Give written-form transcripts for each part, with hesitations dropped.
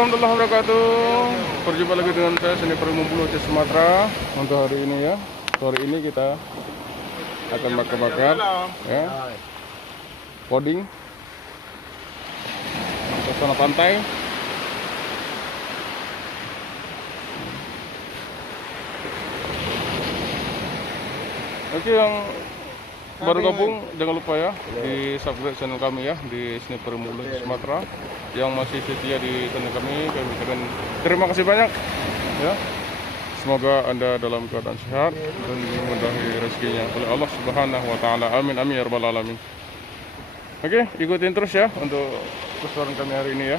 warahmatullahi wabarakatuh. Berjumpa lagi dengan saya Sniper Mumbulu Aceh Sumatera. Untuk hari ini ya, sore ini kita akan bakar-bakar ya, coding suasana pantai. Oke, yang baru gabung jangan lupa ya di subscribe channel kami ya di Sniper Mumbulu Aceh Sumatera. Yang masih setia di channel kami ucapkan terima kasih banyak ya. Semoga Anda dalam keadaan sehat dan dimudahi rezekinya oleh Allah Subhanahu wa taala. Amin amin ya rabbal alamin. Oke, ikutin terus ya untuk keseruan kami hari ini ya.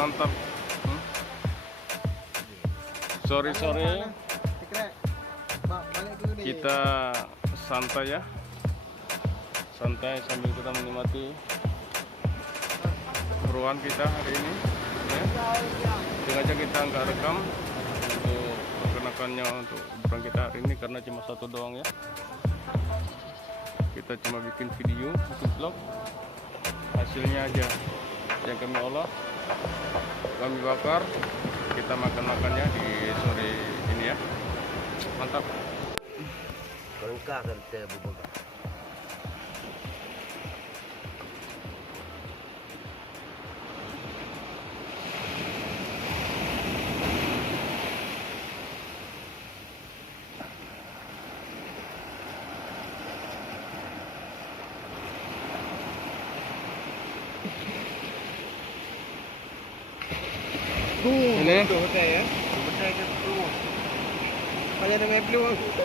Mantap. Sore-sore kita santai ya, santai sambil kita menikmati keseruan kita hari ini ya. Sengaja kita nggak rekam untuk perkenakannya untuk program kita hari ini karena cuma satu doang ya. Kita cuma bikin video, bikin vlog, hasilnya aja yang kami olah, kami bakar, kita makan-makannya di sore ini ya. Mantap. Lengkap kita bubur.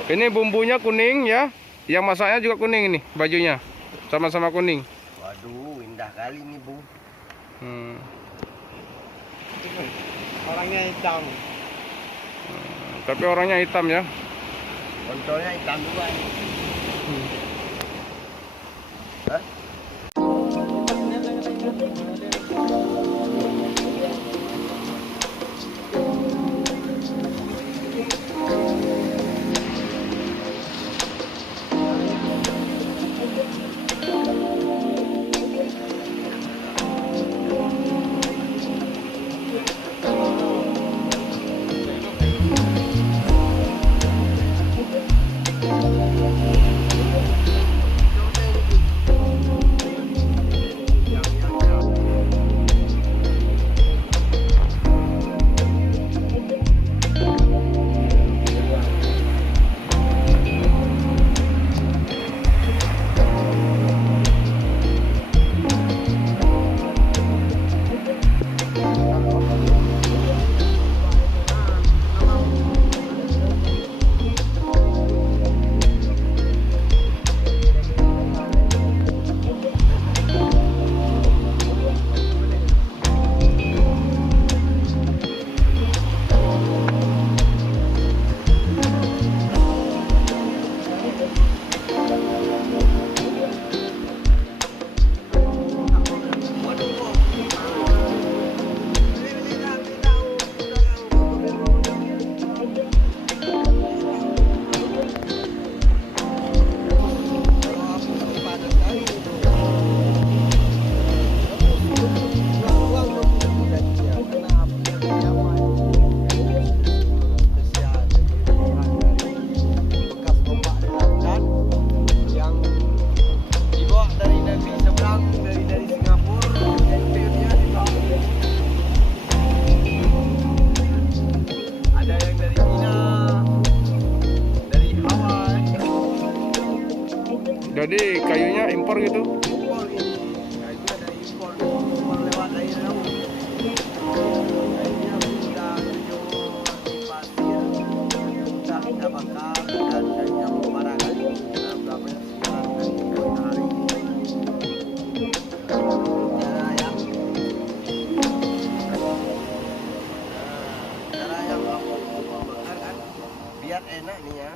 Ini bumbunya kuning ya. Yang masaknya juga kuning ini, bajunya sama-sama kuning. Waduh, indah kali nih, Bu. Orangnya hitam. Tapi orangnya hitam ya. Kontolnya hitam juga. Hah? Jadi kayunya impor gitu. Impor ini, kayunya dari impor lewat dari laut. Kayunya sudah dijemur di pasir, sudah kita bakar dan kayunya membara kali. Karena berapa siang dan matahari. Cara yang kamu bakar kan, biar enak nih ya.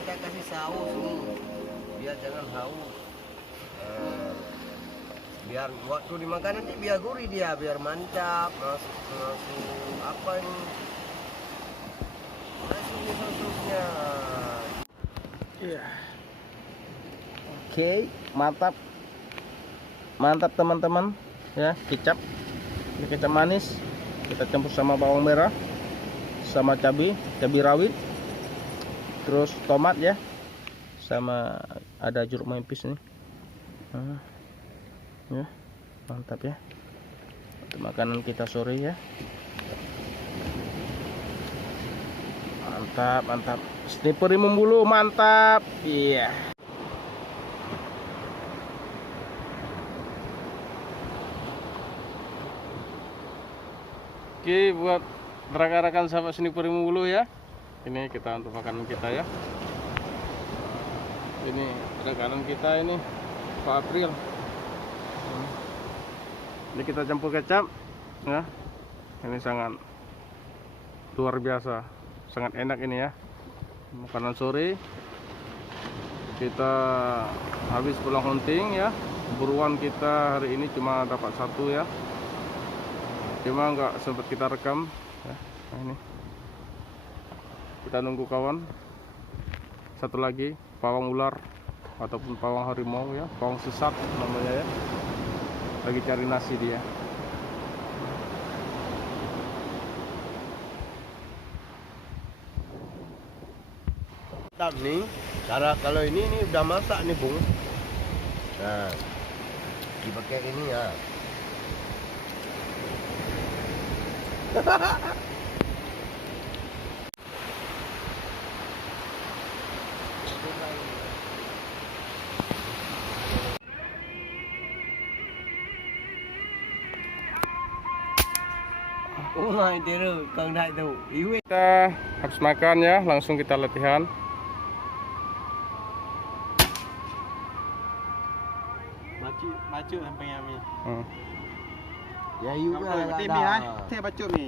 Kita kasih saus nih, biar jangan haus. Biar waktu dimakan nanti biar gurih dia, biar mantap. Masuk apa ini? Masuk ini sausnya. Oke, mantap. Mantap teman-teman. Ya, kecap. Ini kecap manis. Kita campur sama bawang merah, sama cabai rawit. Terus tomat ya. Sama ada jeruk nipis nih. Ya, mantap ya. Itu makanan kita sore ya. Mantap, mantap. Sniper membulu, mantap. Iya. Oke, buat rekan-rekan sahabat Sniper membulu ya. Ini kita untuk makanan kita ya. Ini rekanan kita ini Pak April. Ini kita campur kecap ya. Ini sangat luar biasa, sangat enak ini ya. Makanan sore. Kita habis pulang hunting ya. Buruan kita hari ini cuma dapat satu ya. Cuma nggak sempat kita rekam ya. Nah, ini kita nunggu kawan satu lagi, pawang ular ataupun pawang harimau ya, pawang sesat namanya ya, lagi cari nasi dia. Mantap nih, cara kalau ini udah masak nih Bung. Nah, dipakai ini ya. Oh my dear, Kang Đại tuh. Kita habis makan ya, langsung kita latihan. Baca sampai kami. Ya juga Tim ada. ni Saya baca ni.